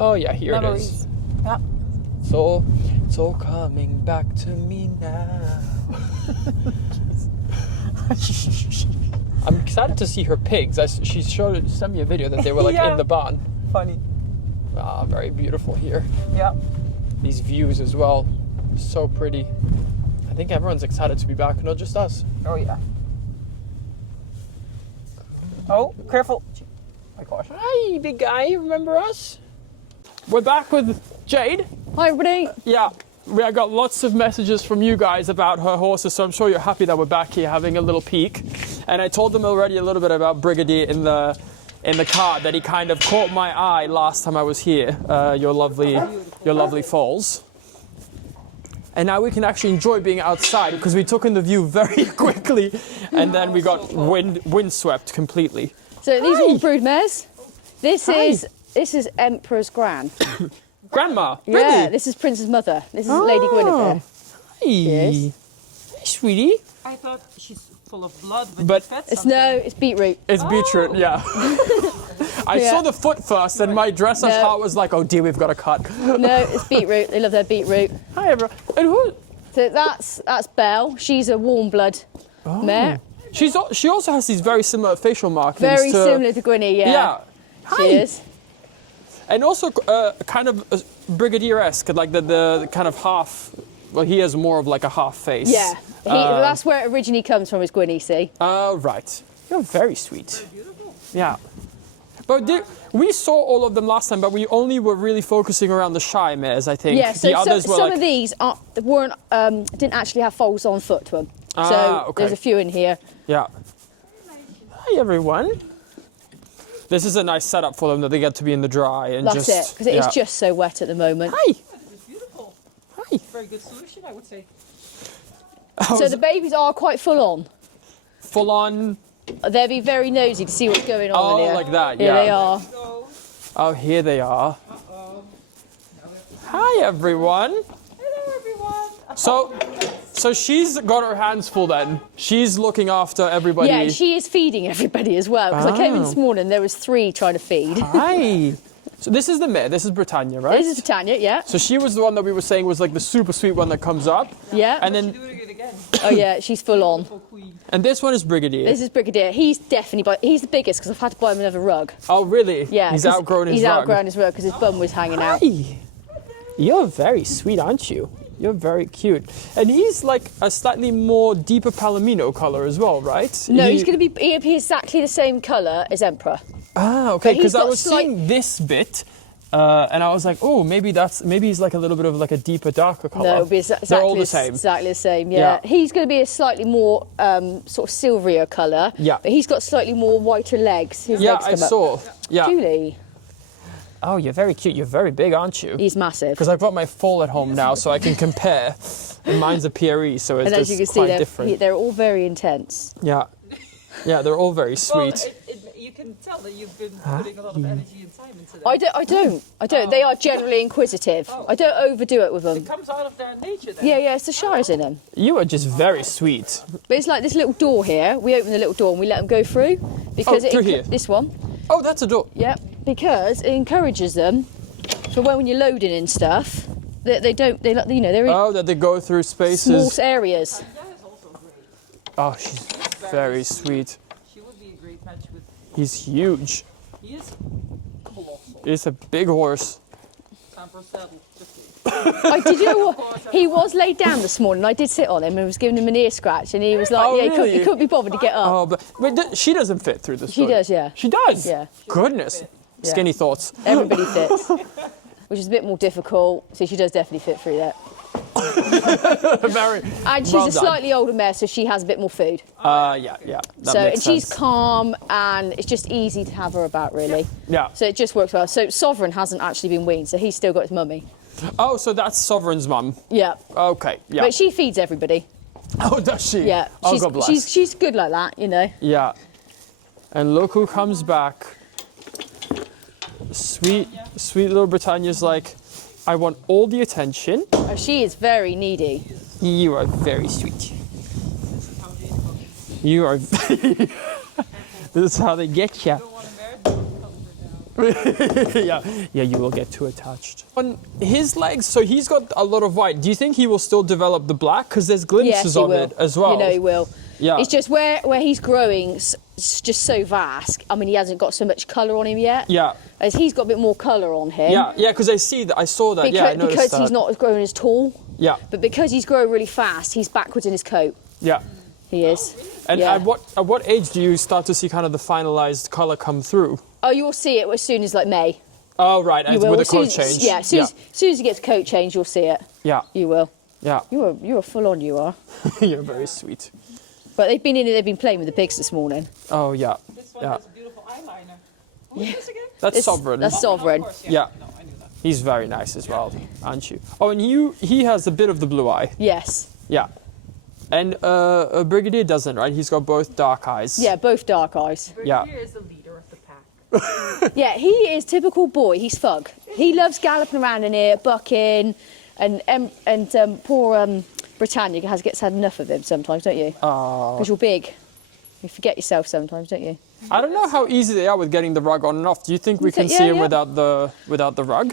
Oh yeah, here Memories. it is. Yeah. It's all coming back to me now. I'm excited to see her pigs. She sent me a video that they were like Yeah. in the barn. Funny. Ah, very beautiful here. Yeah. These views as well, so pretty. I think everyone's excited to be back, not just us. Oh yeah. Oh, careful. My gosh. Hi, big guy. Remember us? We're back with Jade. Hi everybody. Yeah, I got lots of messages from you guys about her horses, so I'm sure you're happy that we're back here having a little peek. And I told them already a little bit about Brigadier in the car, that he kind of caught my eye last time I was here. Your lovely Foals. And now we can actually enjoy being outside because we took in the view very quickly, and then we got windswept completely. So these Hi. are all brood mares. This Hi. is Emperor's gran. Grandma, Yeah, really? this is Prince's mother. This is Lady Guinevere. Hi. Yes. Hi, sweetie. I thought she's full of blood, but, But- you fed It's something. it's beetroot. It's beetroot, yeah. I Yeah. saw the foot first, and my dressage No. heart was like, "Oh dear, we've got a cut." No, it's beetroot. They love their beetroot. Hi, everyone. And who? So that's Belle. She's a warm blood mare. She also has these very similar facial markings. Very to, similar to Gwynnie, yeah. Yeah. She Hi. is. And also kind of Brigadier-esque, like the kind of half. Well, he has more of like a half face. Yeah. That's where it originally comes from, is Gwynnie, see? Oh, right. You're very sweet. Yeah. But we saw all of them last time, but we only were really focusing around the shy mares, I think. Yeah, so the others were some like, of these didn't actually have foals on foot to them. So okay. there's a few in here. Yeah. Hi, everyone. This is a nice setup for them that they get to be in the dry and That's just. it, because it is just so wet at the moment. Hi. It's beautiful. Hi. Very good solution, I would say. So the babies are quite full on. Full on. They'll be very nosy to see what's going on Oh, in here. like that, Here yeah. they are. Go. Oh, here they are. Hi, everyone. Hello, everyone. So she's got her hands full then. She's looking after everybody. Yeah, she is feeding everybody as well. Because I came in this morning, there was 3 trying to feed. Hi. So this is the mare. This is Britannia, right? This is Tanya, yeah. So she was the one that we were saying was like the super sweet one that comes up. Yeah. And She's then, doing it again. Oh yeah, she's full on. Full queen. and this one is Brigadier. This is Brigadier. He's definitely, he's the biggest because I've had to buy him another rug. Oh, really? Yeah. He's 'cause outgrown his He's rug. outgrown his rug because his bum was hanging out. Hi. You're very sweet, aren't you? You're very cute. And he's like a slightly more deeper palomino color as well, right? No, he's going to be exactly the same colour as Emperor. Ah, okay. But he's Because I got was slight- seeing this bit, and I was like, oh, maybe he's like a little bit of like a deeper, darker color. No, it'll be exactly They're all the same. Exactly the same, Yeah. yeah. He's going to be a slightly more sort of silverier colour. Yeah. But he's got slightly more whiter legs. His Yeah, legs I come up. saw. Yeah. Julie, Oh, you're very cute. You're very big, aren't you? he's massive. Because I've got my Foal at home now, so I can compare. And mine's a PRE, so it's And as you can just see, quite different. they're all very intense. Yeah. Yeah, they're all very Well, sweet. you can tell that you've been putting a lot of energy and time into them. I don't. They are generally inquisitive. I don't overdo it with them. It comes out of their nature then. Yeah, it's the shires in them. You are just very sweet. But it's like this little door here. We open the little door and we let them go through because through here? this one. Oh, that's a door. Yeah, because it encourages them for when you're loading and stuff. They're in Oh, that they go through spaces. small areas. That is also great. Oh, she's very sweet. She would be a great match with. He's huge. He is colossal. He's a big horse. Emperor's saddle. Just kidding. Did you know what? He was laid down this morning. I did sit on him and was giving him an ear scratch, and he was like, Oh, "Yeah, really? he couldn't be bothered to get up." Oh, but wait, she doesn't fit through this She door. does, yeah. She does? Yeah. Goodness. Yeah. Skinny thoughts. Everybody fits, which is a bit more difficult. So she does definitely fit through that. Very. And she's well a done. slightly older mare, so she has a bit more food. Yeah. That So makes and she's sense. calm, and it's just easy to have her about, really. Yeah. So it just works well. So Sovereign hasn't actually been weaned, so he's still got his mummy. Oh, so that's Sovereign's mum. Yeah. Okay. Yeah. But she feeds everybody. Oh, does she? Yeah. Oh, God bless. She's good like that, you know. Yeah. And look who comes back. Sweet little Britannia's like, I want all the attention. Oh, she is very needy. You are very sweet. You are. This is how they get you. Don't want to bear it, cut her yeah, you will get too attached. On his legs, so he's got a lot of white. Do you think he will still develop the black? Because there's glimpses of it as well. You know he will. Yeah. It's just where he's growing, it's just so vast. I mean, he hasn't got so much colour on him yet. Yeah. As he's got a bit more colour on him. Yeah, because I saw that. I noticed because that. he's not growing as tall. Yeah. But because he's growing really fast, he's backwards in his coat. Yeah. He is. And at what age do you start to see kind of the finalised colour come through? Oh, you'll see it as soon as like May. Oh, right, and with the coat change. Yeah, as soon as he gets a coat change, you'll see it. Yeah. You will. Yeah. You are full on, you are. You're very sweet. But they've been playing with the pigs this morning. Oh, yeah. This one has a beautiful eyeliner. Who's this again? That's Sovereign. That's Sovereign. Of course, Yeah. No, I knew that. He's very nice as well, aren't you? Oh, and he has a bit of the blue eye. Yes. Yeah. And Brigadier doesn't, right? He's got both dark eyes. Yeah, both dark eyes. Yeah. Brigadier is the leader of the pack. Yeah, he is typical boy. He's fug. He loves galloping around in here, bucking, and poor Britannia gets had enough of him sometimes, don't you? Oh. Because you're big. You forget yourself sometimes, don't you? I don't know how easy they are with getting the rug on and off. Do you think we can see him without the rug?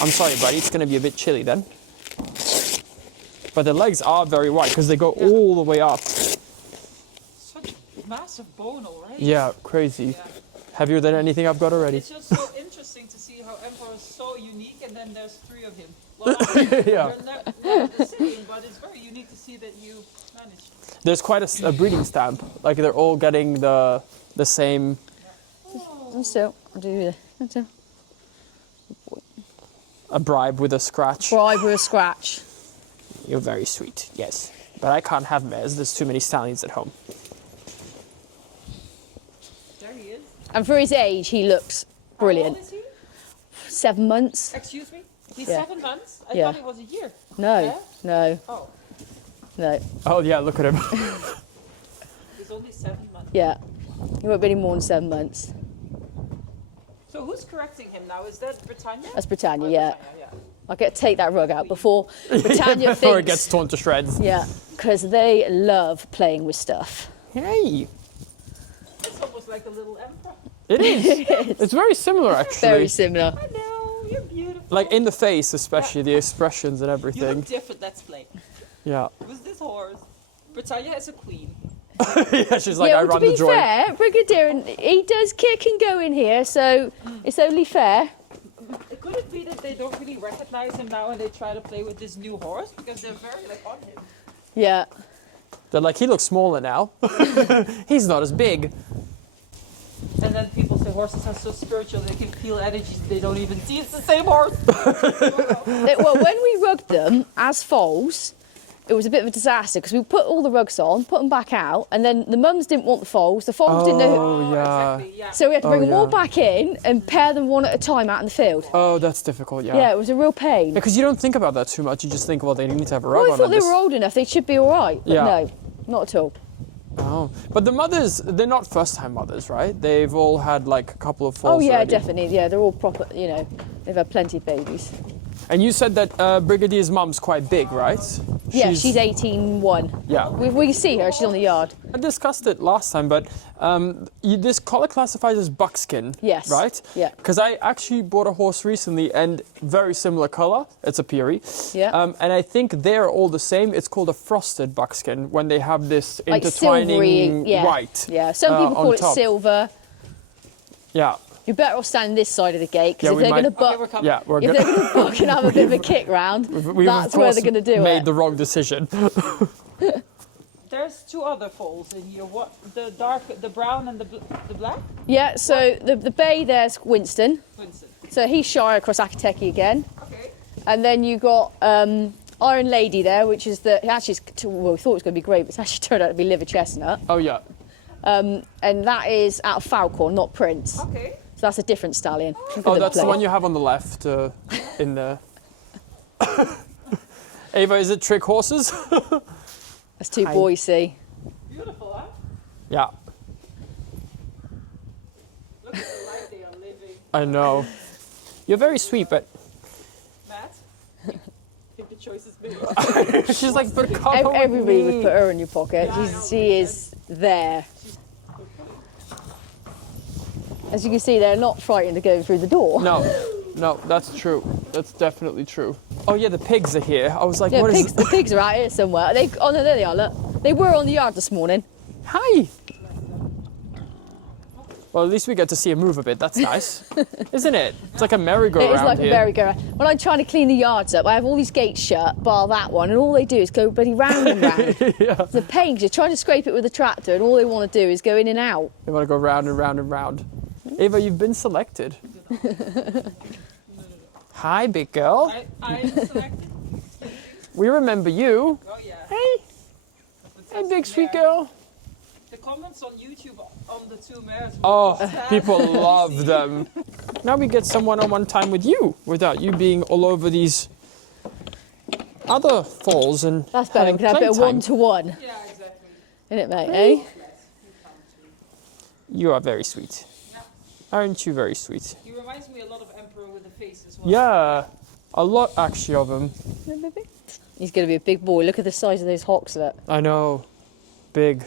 I'm sorry, buddy. It's going to be a bit chilly then. But the legs are very wide because they go all the way up. Such massive bone already. Yeah, crazy. Yeah. Heavier than anything I've got already. It's just so interesting to see how Emperor is so unique, and then there's 3 of him. Well, Yeah. they're not the same, but it's very unique to see that you managed. There's quite a breeding stamp. Like they're all getting the same. So, I'll do that. A bribe with a scratch. Bribe with a scratch. You're very sweet, yes. But I can't have mares. There's too many stallions at home. There he is. And for his age, he looks brilliant. How old is he? 7 months. Excuse me? He's Yeah. 7 months? I Yeah. thought it was a year. No, Yeah? no, Oh, no. Oh yeah, look at him. he's only 7 months. Yeah, he won't be any more than 7 months. So who's correcting him now? Is that Britannia? That's Britannia, Oh, yeah. Britannia, yeah. I'll get to take that rug out before Britannia Before it thinks. gets torn to shreds. Yeah, because they love playing with stuff. Hey, It's almost like a little emperor. it is. It's very similar actually. Very similar. I know, you're beautiful. Like in the face, especially the expressions and You everything. look different, let's play. Yeah. Who's this horse? Britannia is a queen. Yeah, she's like, yeah, I well, run to the be joint. fair, Brigadier, and he does kick and go in here, so it's only fair. Could it be that they don't really recognize him now and they try to play with this new horse? Because they're very like on him. Yeah. They're like, he looks smaller now. He's not as big. And then people say horses are so spiritual, they can feel energies they don't even see. It's the same horse. Well, when we rugged them as foals, it was a bit of a disaster because we put all the rugs on, put them back out, and then the mums didn't want the foals didn't know. Oh, yeah. Exactly, yeah. So we had to bring them all yeah. back in and pair them one at a time out in the field. Oh, that's difficult, yeah. Yeah, it was a real pain. Because you don't think about that too much. You just think, well, they need to have a rug Well, I on. thought and they this- were old enough, they should be all right. But Yeah. no, not at all. Oh, but the mothers, they're not first-time mothers, right? They've all had like a couple of Oh, foals yeah, already. definitely. Yeah, they're all proper, you know, they've had plenty of babies. And you said that Brigadier's mum's quite big, right? Yeah, she's 18-1. Yeah. We can see her, she's on the yard. I discussed it last time, but this collar classifies as buckskin, Yes. right? Yeah. Because I actually bought a horse recently and very similar color. It's a Peary. Yeah. And I think they're all the same. It's called a frosted buckskin when they have this Like intertwining silvery, yeah. white. Yeah, some people on call it top. silver. Yeah. You're better off standing this side of the gate because Yeah, if we they're going to might- buck, Okay, we're coming. Yeah, we're if good. they're going to buck and have a bit of a kick round, We've that's of where course they're going to do made it. the wrong decision. There's 2 other foals in here. What? The brown and the black? Yeah, so the bay there's Winston. Winston. So he's shy across 𝒂𝐻𝐿 again. Okay. And then you got Iron Lady there, which is actually, well, we thought it was going to be great, but it's actually turned out to be liver chestnut. Oh, yeah. And that is out of Falcon, not Prince. Okay. So that's a different stallion. Oh, that's the one you have on the left in there. Ava, is it trick horses? That's 2 Hi. boys, see. Beautiful, huh? Yeah, Look at the life they are living. I know. You're very sweet, but Matt? I think the choice is made. she's like, but come with Everybody would me. put her in your pocket. Yeah, I know, She is there. As you can see, they're not frightened of going through the door. No, that's true. That's definitely true. Oh yeah, the pigs are here. I was like, Yeah, what pigs, is... the pigs are out here somewhere. Oh no, there they are, look. They were on the yard this morning. Hi. Well, at least we get to see it move a bit. That's nice. Isn't it? It's like a merry-go-round It is like here. a merry-go-round. When I'm trying to clean the yards up, I have all these gates shut, bar that one, and all they do is go bloody round and round. Yeah. It's a pain, 'cause you're trying to scrape it with a tractor, and all they want to do is go in and out. They want to go round and round and round. Ava, you've been selected. Hi, big girl. I selected. We remember you. Oh yeah. Hey. Hey, big sweet girl. The comments on YouTube on the two mares. Oh, people love them. Now we get some one-on-one time with you without you being all over these other foals and That's better, we can have a bit of playtime. one-to-one. Yeah, exactly. Isn't it, mate, eh? You are very sweet. Yeah. Aren't you very sweet? He reminds me a lot of Emperor with the face as well. Yeah, a lot actually of them. He's going to be a big boy. Look at the size of those hocks, look. I know. Big.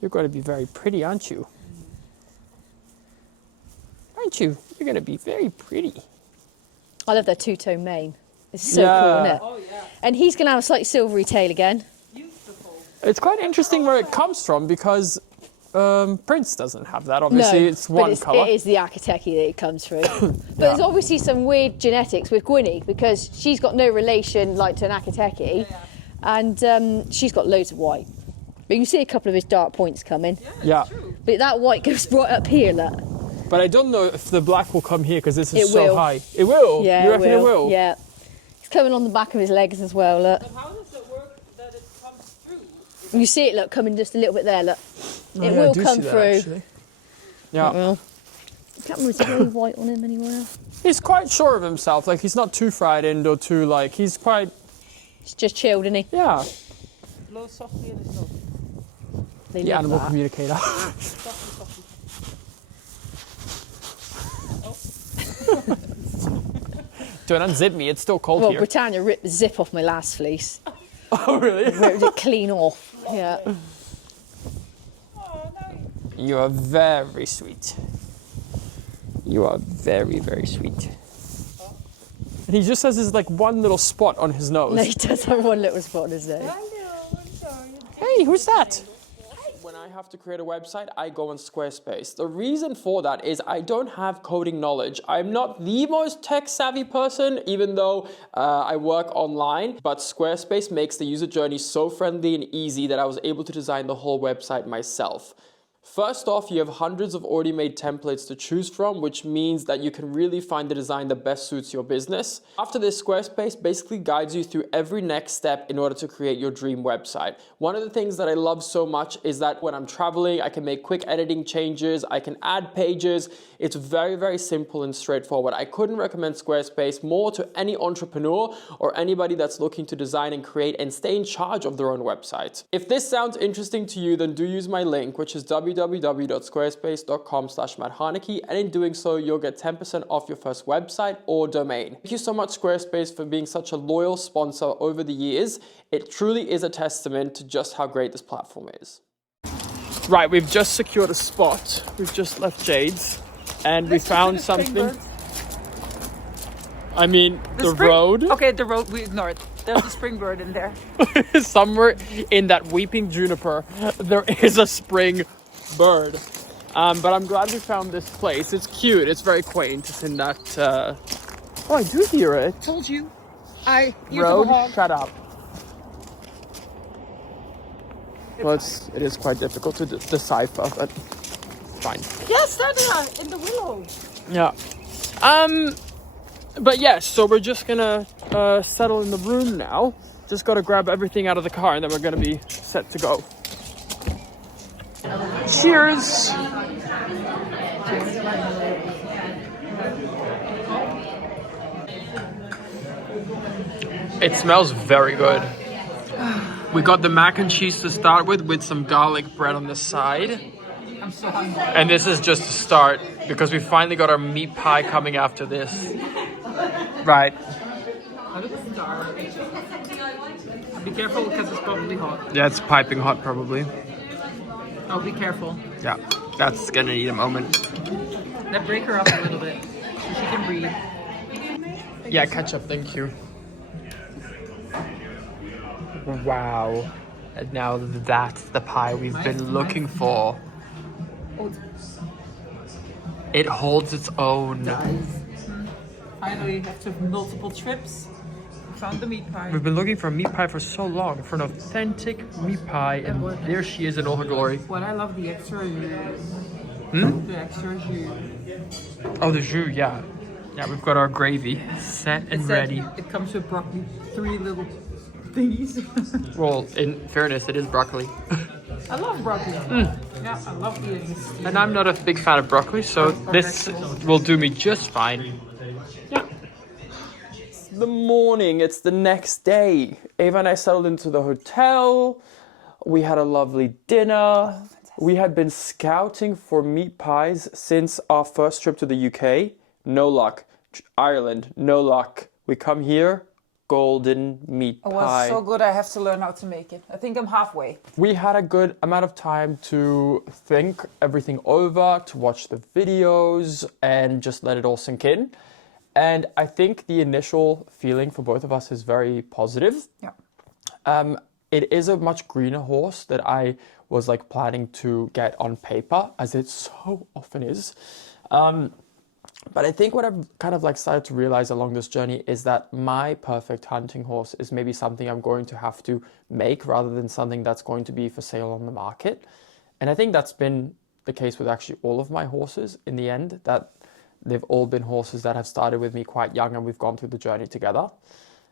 You're going to be very pretty, aren't you? Aren't you? You're going to be very pretty. I love their two-tone mane. It's so Yeah. cool, isn't it? Oh yeah. And he's going to have a slightly silvery tail again. Beautiful. It's quite interesting where it comes from because Prince doesn't have that. Obviously, no, it's one but colour. it is the 𝒂𝐻𝐿 that it comes through. But there's obviously some weird genetics with Gwynny because she's got no relation like to an 𝒂𝐻𝐿, and she's got loads of white. But you can see a couple of his dark points coming. Yeah. True. But that white goes right up here, look. But I don't know if the black will come here because this is It so will. high. It will? Yeah, You reckon it will? Yeah. It's coming on the back of his legs as well, look. But how does it work that it comes through? You see it, look, coming just a little bit there, look. Oh, It yeah, I will do come see that, through. actually. Yeah. It will. I can't remember, is there any white on him anywhere? He's quite sure of himself. Like, he's not too frightened or too, like, he's quite, He's just chilled, isn't he? yeah. Blow softly in his nose. They The love animal that. communicator. Softly. Don't unzip me, it's still cold Well, here. Britannia ripped the zip off my last fleece. Oh, really? Ripped it clean off. Yeah. Oh, no. You are very sweet. You are very, very sweet. And he just has this, like, one little spot on his nose. No, he does have one little spot on his nose. Hello, I'm sorry. Hey, who's that? When I have to create a website, I go on Squarespace. The reason for that is I don't have coding knowledge. I'm not the most tech-savvy person, even though I work online, but Squarespace makes the user journey so friendly and easy that I was able to design the whole website myself. First off, you have hundreds of already made templates to choose from, which means that you can really find the design that best suits your business. After this, Squarespace basically guides you through every next step in order to create your dream website. One of the things that I love so much is that when I'm traveling, I can make quick editing changes, I can add pages. It's very, very simple and straightforward. I couldn't recommend Squarespace more to any entrepreneur or anybody that's looking to design and create and stay in charge of their own website. If this sounds interesting to you, then do use my link, which is www.squarespace.com/Harnacke, and in doing so, you'll get 10% off your first website or domain. Thank you so much, Squarespace, for being such a loyal sponsor over the years. It truly is a testament to just how great this platform is. Right, we've just secured a spot. We've just left Jade's, and we found something. I mean, the road. Okay, the road, we ignore it. There's a spring bird in there. Somewhere in that weeping juniper, there is a spring bird. But I'm glad we found this place. It's cute. It's very quaint. It's in that. Oh, I do hear it. Told you. Road, shut up. Well, it is quite difficult to decipher, but fine. Yes, there they are, in the willow. Yeah. But yes, so we're just gonna settle in the room now. Just gotta grab everything out of the car and then we're gonna be set to go. Cheers! It smells very good. We got the mac and cheese to start with some garlic bread on the side. I'm so hungry. And this is just a start because we finally got our meat pie coming after this. Right. How did it start? Be careful because it's probably hot. Yeah, it's piping hot probably. Oh, be careful. Yeah, that's gonna need a moment. Now break her up a little bit so she can breathe. Yeah, ketchup, thank you. Wow. And now that's the pie we've been looking for. It holds its own. Finally, after multiple trips, we found the meat pie. We've been looking for a meat pie for so long, for an authentic meat pie, and there she is in all her glory. What I love, the extra jus. The extra jus. Oh, the jus, yeah. Yeah, we've got our gravy set and ready. It comes with broccoli, 3 little thingies. Well, in fairness, it is broccoli. I love broccoli. Yeah, I love the And I'm not a big fan of broccoli, so this will do me just fine. Yeah. It's the morning, it's the next day. Ava and I settled into the hotel. We had a lovely dinner. We had been scouting for meat pies since our first trip to the UK. No luck. Ireland, no luck. We come here, golden meat pie. It was so good, I have to learn how to make it. I think I'm halfway. We had a good amount of time to think everything over, to watch the videos, and just let it all sink in. And I think the initial feeling for both of us is very positive. Yeah. It is a much greener horse that I was like planning to get on paper, as it so often is. But I think what I've kind of like started to realize along this journey is that my perfect hunting horse is maybe something I'm going to have to make rather than something that's going to be for sale on the market. And I think that's been the case with actually all of my horses in the end, that they've all been horses that have started with me quite young and we've gone through the journey together.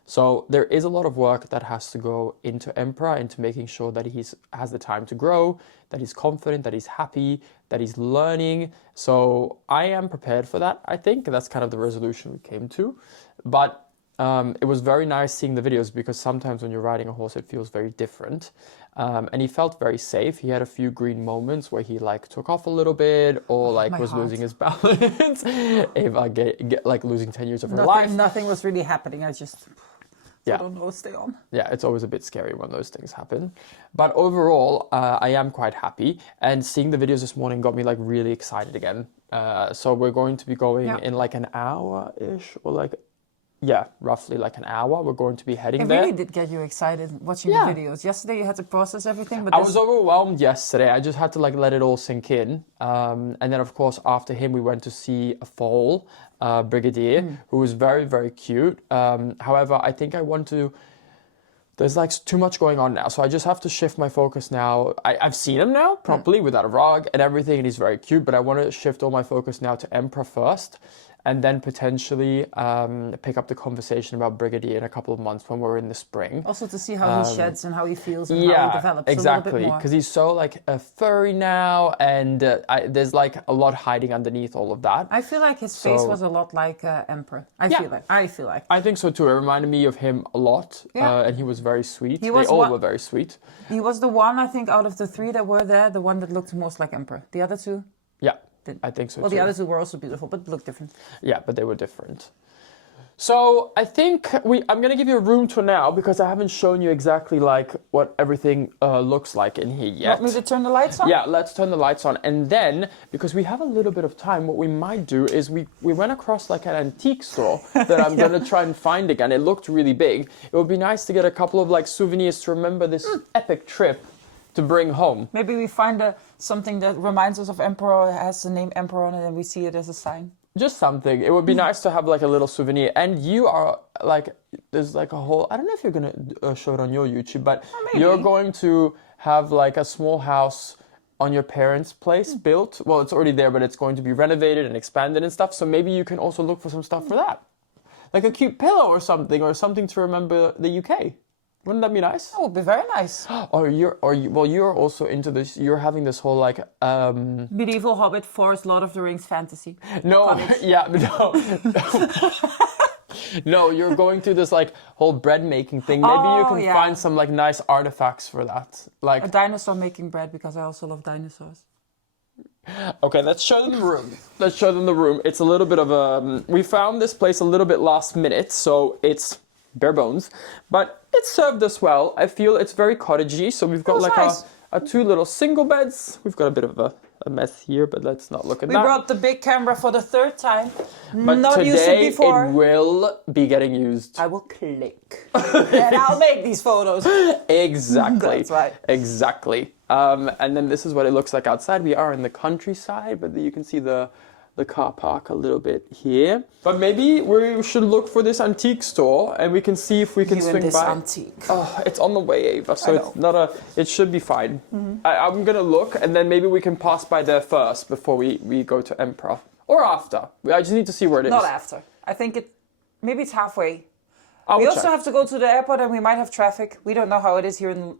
So there is a lot of work that has to go into Emperor, into making sure that he has the time to grow, that he's confident, that he's happy, that he's learning. So I am prepared for that, I think. That's kind of the resolution we came to. But it was very nice seeing the videos, because sometimes when you're riding a horse, it feels very different. And he felt very safe. He had a few green moments where he like took off a little bit, or like was losing his balance. Ava get like losing 10 years of her life. Nothing was really happening. I just... Yeah. I don't know, stay on. Yeah, it's always a bit scary when those things happen. But overall, I am quite happy. And seeing the videos this morning got me like really excited again. So we're going to be going in like an hour-ish, or like, yeah, roughly like an hour. We're going to be heading there. It really did get you excited watching the videos. Yesterday you had to process everything, but I was overwhelmed yesterday. I just had to like let it all sink in. And then of course after him we went to see a foal, Brigadier, who was very, very cute. However, I think I want to... There's like too much going on now, so I just have to shift my focus now. I've seen him now properly without a rug and everything, and he's very cute, but I want to shift all my focus now to Emperor first, and then potentially pick up the conversation about Brigadier in a couple of months when we're in the spring. Also to see how he sheds and how he feels and how he develops exactly, a little bit more. because he's so like furry now, and there's like a lot hiding underneath all of that. I feel like his face was a lot like Emperor. I feel like. I think so too. It reminded me of him a lot, and he was very sweet. They all were very sweet. He was the one, I think, out of the 3 that were there, the one that looked most like Emperor. The other 2? Yeah. I think so. Well, too. the other 2 were also beautiful, but looked different. Yeah, but they were different. So I think I'm going to give you a room tour now, because I haven't shown you exactly like what everything looks like in here yet. Want me to turn the lights on? Yeah, let's turn the lights on. And then, because we have a little bit of time, what we might do is we went across like an antique store that I'm going to try and find again. It looked really big. It would be nice to get a couple of like souvenirs to remember this epic trip to bring home. Maybe we find something that reminds us of Emperor, has the name Emperor on it, and we see it as a sign. Just something. It would be nice to have like a little souvenir. And you are like, there's like a whole, I don't know if you're going to show it on your YouTube, but you're going to have like a small house on your parents' place built. Well, it's already there, but it's going to be renovated and expanded and stuff. So maybe you can also look for some stuff for that. Like a cute pillow or something to remember the UK. Wouldn't that be nice? That would be very nice. You're also into this. You're having this whole like medieval Hobbit, Forest, Lord of the Rings fantasy. No, no, you're going through this like whole bread making thing. Maybe you can find some like nice artifacts for that, like a dinosaur making bread, because I also love dinosaurs. Okay, let's show them the room. It's a little bit of a. We found this place a little bit last minute, so it's bare bones, but it served us well. I feel it's very cottagey, so we've got like nice. a 2 little single beds. We've got a bit of a mess here, but let's not look at We that. brought the big camera for the 3rd time. But Not today used it before. it will be getting used. I will click. And I'll make these photos. Exactly. That's right. Exactly. And then this is what it looks like outside. We are in the countryside, but you can see the car park a little bit here. But maybe we should look for this antique store and we can see if we can swing this by. antique. Oh, it's on the way, Ava, so it's not it should be fine. I'm gonna look and then maybe we can pass by there first before we go to Emperor. Or after. I just need to see where it is. Not after. I think maybe it's halfway. I We will also check. have to go to the airport and we might have traffic. We don't know how it is here in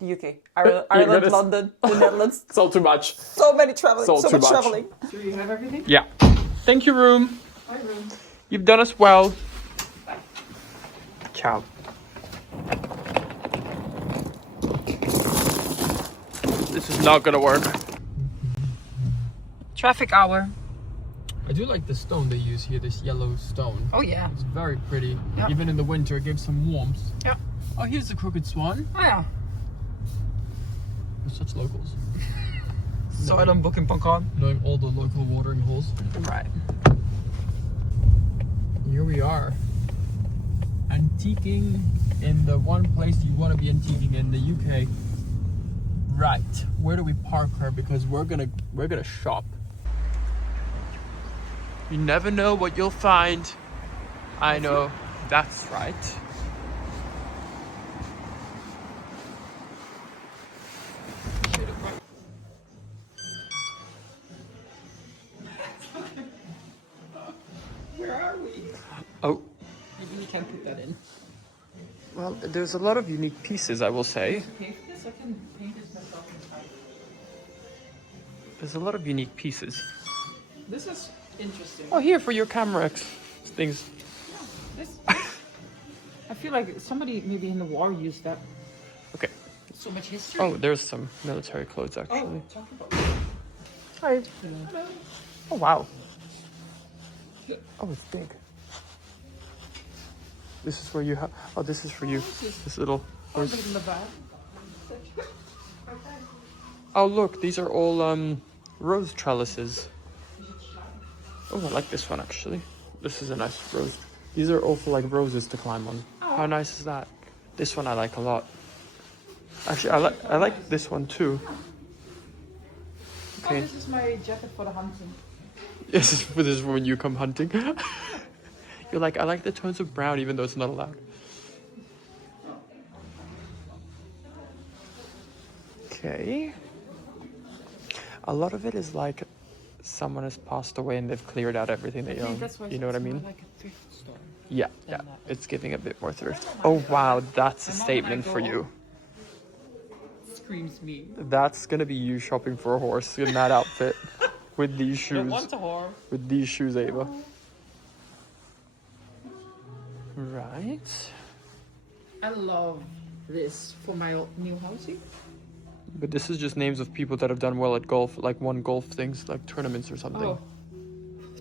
the UK. Ireland, goodness. London, the Netherlands. It's all too much. So many traveling. It's all So too much much. traveling. Do you have everything? Yeah. Thank you, room. Hi, room. You've done us well. Ciao. This is not gonna work. Traffic hour. I do like the stone they use here, this yellow stone. Oh yeah. It's very pretty. Yeah. Even in the winter, it gives some warmth. Yeah. Oh, here's the crooked swan. Oh yeah. We're such locals. Soilenbooking.com. Knowing all the local watering holes. Right. Here we are. Antiquing in the one place you want to be antiquing in the UK. Right. Where do we park her? Because we're gonna shop. You never know what you'll find. I know. That's right. Where are we? Oh. Maybe we can put that in. Well, there's a lot of unique pieces, I will say. Paint this? I can paint this myself inside. There's a lot of unique pieces. This is interesting. Oh, here for your camera things. This. I feel like somebody maybe in the war used that. Okay. So much history. Oh, there's some military clothes actually. Oh, talk about. Hi. Hello. Oh, wow. Oh, it's big. This is where you have. Oh, this is for you. This little. Oh, look in the back. Oh, look, these are all rose trellises. Oh, I like this one actually. This is a nice rose. These are all for like roses to climb on. How nice is that? This one I like a lot. Actually, I like this one too. Oh, Okay. this is my jacket for the hunting. Yes, this is when you come hunting. You're like, I like the tones of brown, even though it's not allowed. Okay. A lot of it is like someone has passed away and they've cleared out everything they I think own. that's why You know what I it's more mean? like a thrift store. Yeah, yeah. It's giving a bit more thrift. Oh wow, that's a statement for you. Screams me. That's gonna be you shopping for a horse in that outfit. With these I shoes. want a whore. With these shoes, Ava. Right. I love this for my new housing. But this is just names of people that have done well at golf, like won golf things, like tournaments or something. Oh,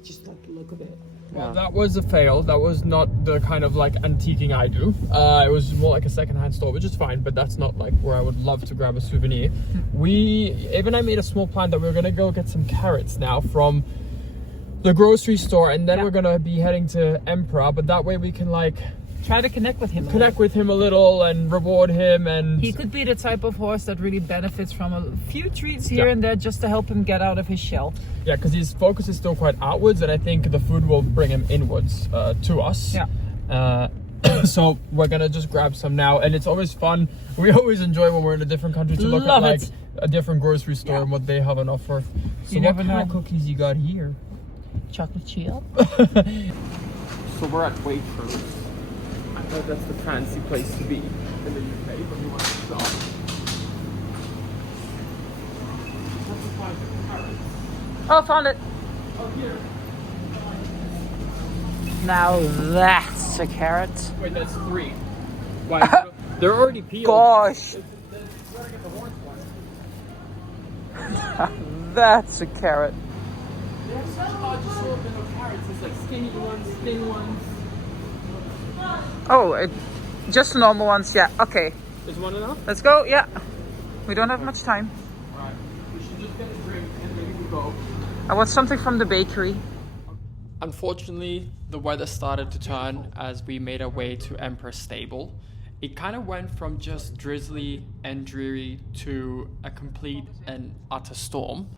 just like the look of it. Well, that was a fail. That was not the kind of like antiquing I do. It was more like a secondhand store, which is fine, but that's not like where I would love to grab a souvenir. Ava and I made a small plan that we were gonna go get some carrots now from the grocery store, and then we're gonna be heading to Emperor, but that way we can like Try to connect with him. connect with him a little and reward him, and He could be the type of horse that really benefits from a few treats here Yeah. and there just to help him get out of his shell. yeah, because his focus is still quite outwards, and I think the food will bring him inwards to us. Yeah. So we're gonna just grab some now, and it's always fun. We always enjoy when we're in a different country to look Love at like it. a different grocery store and what they have on offer. So You what never kind of know. cookies you got here? Chocolate chip. So we're at Wakeford. I thought that's the fancy place to be in the UK, but we want to stop. What's the size of the carrots? Oh, found it. Oh, here. Now that's a carrot. Wait, that's 3. Why? They're already peeled. Gosh, Where to get the horse one? that's a carrot. They have such large assortment of carrots. It's like skinny ones, thin ones. Oh, just normal ones. Yeah. Okay. Is one enough? Let's go. Yeah. We don't have much time. Alright. We should just get a drink and maybe we'll go. I want something from the bakery. Unfortunately, the weather started to turn as we made our way to Emperor's stable. It kind of went from just drizzly and dreary to a complete and utter storm.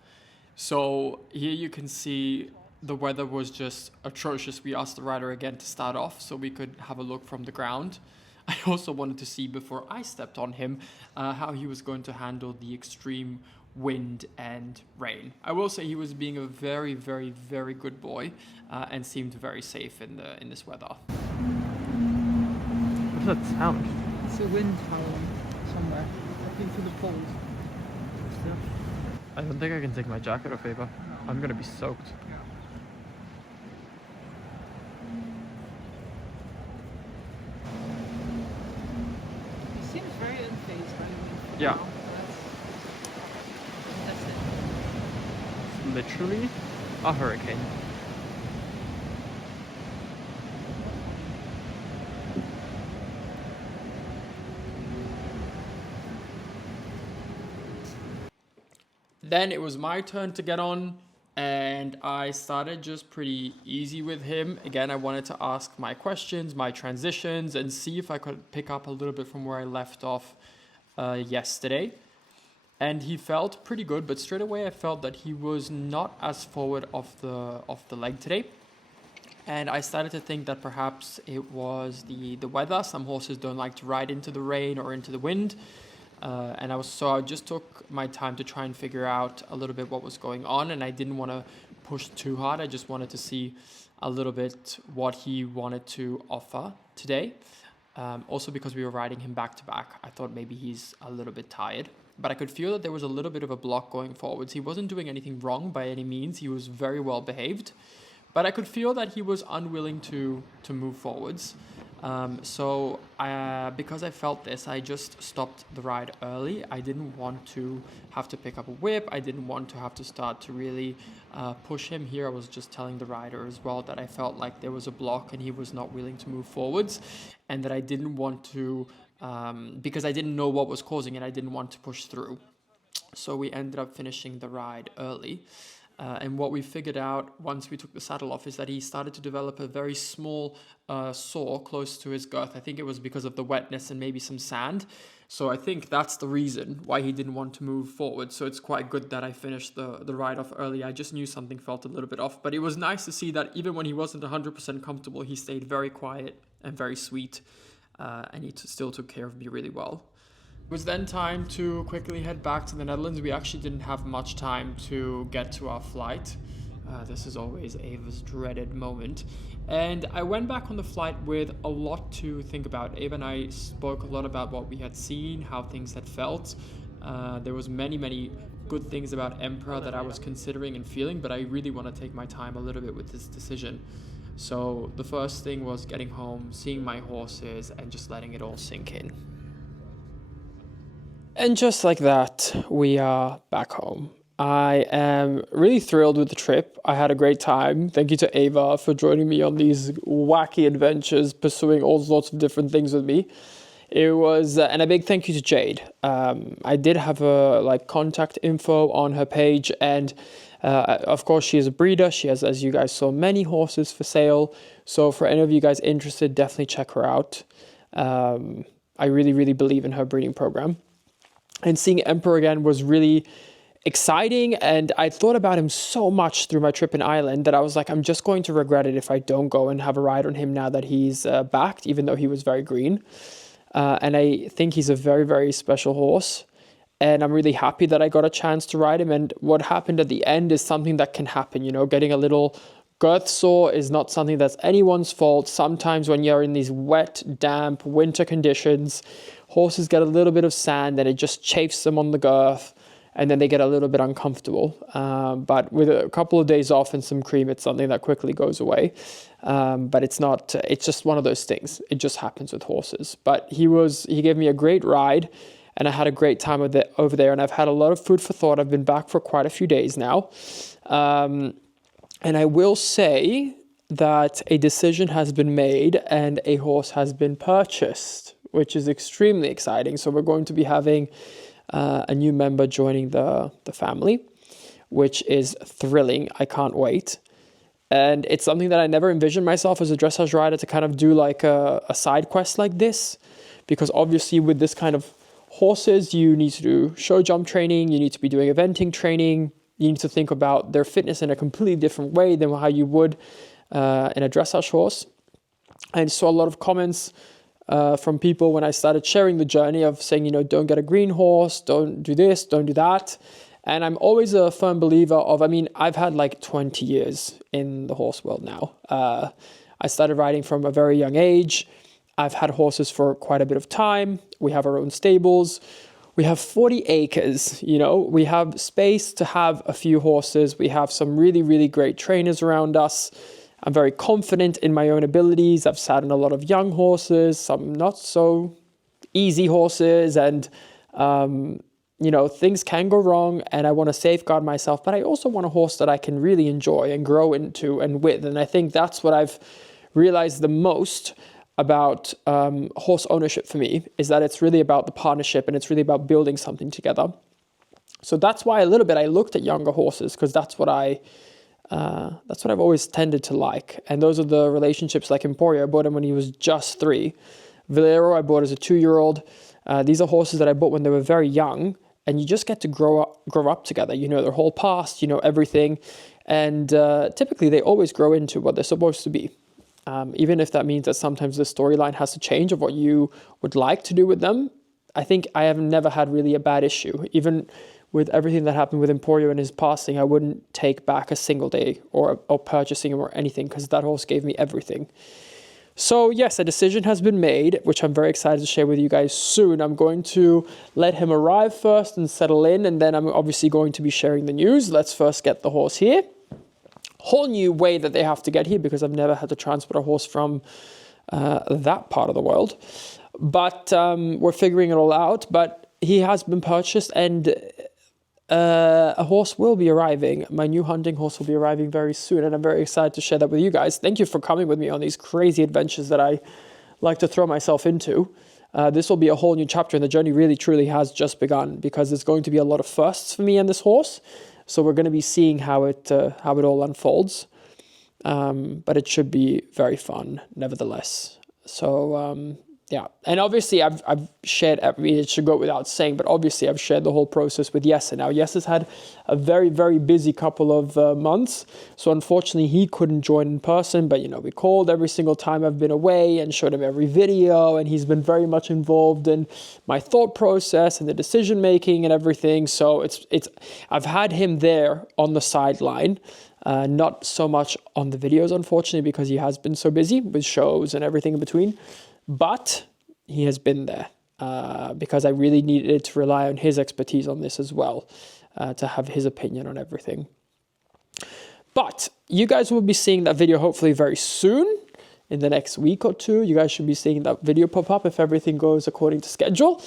So here you can see the weather was just atrocious. We asked the rider again to start off so we could have a look from the ground. I also wanted to see before I stepped on him how he was going to handle the extreme wind and rain. I will say he was being a very, very, very good boy and seemed very safe in this weather. What's that sound? It's a wind howling somewhere. I think through the poles. I don't think I can take my jacket off, Eva. I'm gonna be soaked. He seems very unfazed by the wind. Yeah. That's it. It's literally a hurricane. Then it was my turn to get on, and I started just pretty easy with him. Again, I wanted to ask my questions, my transitions, and see if I could pick up a little bit from where I left off yesterday. And he felt pretty good, but straight away I felt that he was not as forward off the leg today. And I started to think that perhaps it was the weather. Some horses don't like to ride into the rain or into the wind. And I just took my time to try and figure out a little bit what was going on, and I didn't want to push too hard. I just wanted to see a little bit what he wanted to offer today. Also because we were riding him back to back, I thought maybe he's a little bit tired, but I could feel that there was a little bit of a block going forwards. He wasn't doing anything wrong by any means. He was very well behaved, but I could feel that he was unwilling to move forwards. Because I felt this, I just stopped the ride early. I didn't want to have to pick up a whip. I didn't want to have to start to really push him here. I was just telling the rider as well that I felt like there was a block and he was not willing to move forwards, and that I didn't want to, because I didn't know what was causing it, I didn't want to push through. So we ended up finishing the ride early. And what we figured out once we took the saddle off is that he started to develop a very small sore close to his girth. I think it was because of the wetness and maybe some sand. So I think that's the reason why he didn't want to move forward. So it's quite good that I finished the ride off early. I just knew something felt a little bit off. But it was nice to see that even when he wasn't 100% comfortable, he stayed very quiet and very sweet. And he still took care of me really well. It was then time to quickly head back to the Netherlands. We actually didn't have much time to get to our flight. This is always Ava's dreaded moment. And I went back on the flight with a lot to think about. Ava and I spoke a lot about what we had seen, how things had felt. There was many good things about Emperor that I was considering and feeling, but I really want to take my time a little bit with this decision. So the first thing was getting home, seeing my horses, and just letting it all sink in. And just like that, we are back home. I am really thrilled with the trip. I had a great time. Thank you to Ava for joining me on these wacky adventures, pursuing all sorts of different things with me. It was, and a big thank you to Jade. I did have her contact info on her page, and of course she is a breeder. She has, as you guys saw, many horses for sale. So for any of you guys interested, definitely check her out. I really believe in her breeding program. And seeing Emperor again was really exciting, and I thought about him so much through my trip in Ireland that I was like, I'm just going to regret it if I don't go and have a ride on him now that he's backed, even though he was very green. And I think he's a very special horse, and I'm really happy that I got a chance to ride him. And what happened at the end is something that can happen, you know. Getting a little girth sore is not something that's anyone's fault. Sometimes when you're in these wet, damp winter conditions, horses get a little bit of sand and it just chafes them on the girth, and then they get a little bit uncomfortable. But with a couple of days off and some cream, it's something that quickly goes away. But it's not, it's just one of those things. It just happens with horses. But he gave me a great ride, and I had a great time over there, and I've had a lot of food for thought. I've been back for quite a few days now. And I will say that a decision has been made and a horse has been purchased, which is extremely exciting. So we're going to be having a new member joining the family, which is thrilling. I can't wait. And it's something that I never envisioned myself as a dressage rider to kind of do like a side quest like this, because obviously with this kind of horses, you need to do show jump training, you need to be doing eventing training, you need to think about their fitness in a completely different way than how you would in a dressage horse. I saw a lot of comments from people when I started sharing the journey of saying, you know, don't get a green horse, don't do this, don't do that. And I'm always a firm believer of, I mean, I've had like 20 years in the horse world now. I started riding from a very young age. I've had horses for quite a bit of time. We have our own stables. We have 40 acres, you know, we have space to have a few horses. We have some really, really great trainers around us. I'm very confident in my own abilities. I've sat on a lot of young horses, some not so easy horses, and you know, things can go wrong, and I want to safeguard myself, but I also want a horse that I can really enjoy and grow into and with. And I think that's what I've realized the most about horse ownership for me, is that it's really about the partnership and it's really about building something together. So that's why a little bit I looked at younger horses, because that's what I've always tended to like. And those are the relationships like Emporio. I bought him when he was just 3. Valero I bought as a 2-year-old. These are horses that I bought when they were very young, and you just get to grow up together. You know their whole past, you know everything, and typically they always grow into what they're supposed to be. Even if that means that sometimes the storyline has to change of what you would like to do with them. I think I have never had really a bad issue. Even with everything that happened with Emporio and his passing, I wouldn't take back a single day or purchasing him or anything, because that horse gave me everything. So yes, a decision has been made, which I'm very excited to share with you guys soon. I'm going to let him arrive first and settle in, and then I'm obviously going to be sharing the news. Let's first get the horse here. Whole new way that they have to get here, because I've never had to transport a horse from that part of the world. But we're figuring it all out. But he has been purchased, and a horse will be arriving. My new hunting horse will be arriving very soon, and I'm very excited to share that with you guys. Thank you for coming with me on these crazy adventures that I like to throw myself into. This will be a whole new chapter, and the journey really truly has just begun, because there's going to be a lot of firsts for me and this horse. So we're going to be seeing how it all unfolds, but it should be very fun nevertheless. So yeah, and obviously I've shared, I mean, it should go without saying, but obviously I've shared the whole process with 𝒔𝒐𝒏𝒆𝒚. Now 𝒔𝒐𝒏𝒆𝒚 has had a very, very busy couple of months, so unfortunately he couldn't join in person, but you know, we called every single time I've been away and showed him every video, and he's been very much involved in my thought process and the decision making and everything. So I've had him there on the sideline, not so much on the videos, unfortunately, because he has been so busy with shows and everything in between. But he has been there because I really needed to rely on his expertise on this as well, to have his opinion on everything. But you guys will be seeing that video hopefully very soon, in the next week or 2. You guys should be seeing that video pop up if everything goes according to schedule.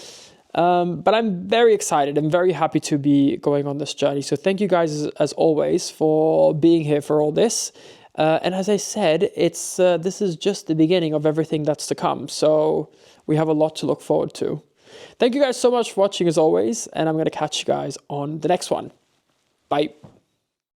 But I'm very excited. I'm very happy to be going on this journey. So thank you guys, as always, for being here for all this. And as I said, this is just the beginning of everything that's to come. So we have a lot to look forward to. Thank you guys so much for watching as always, and I'm going to catch you guys on the next one. Bye.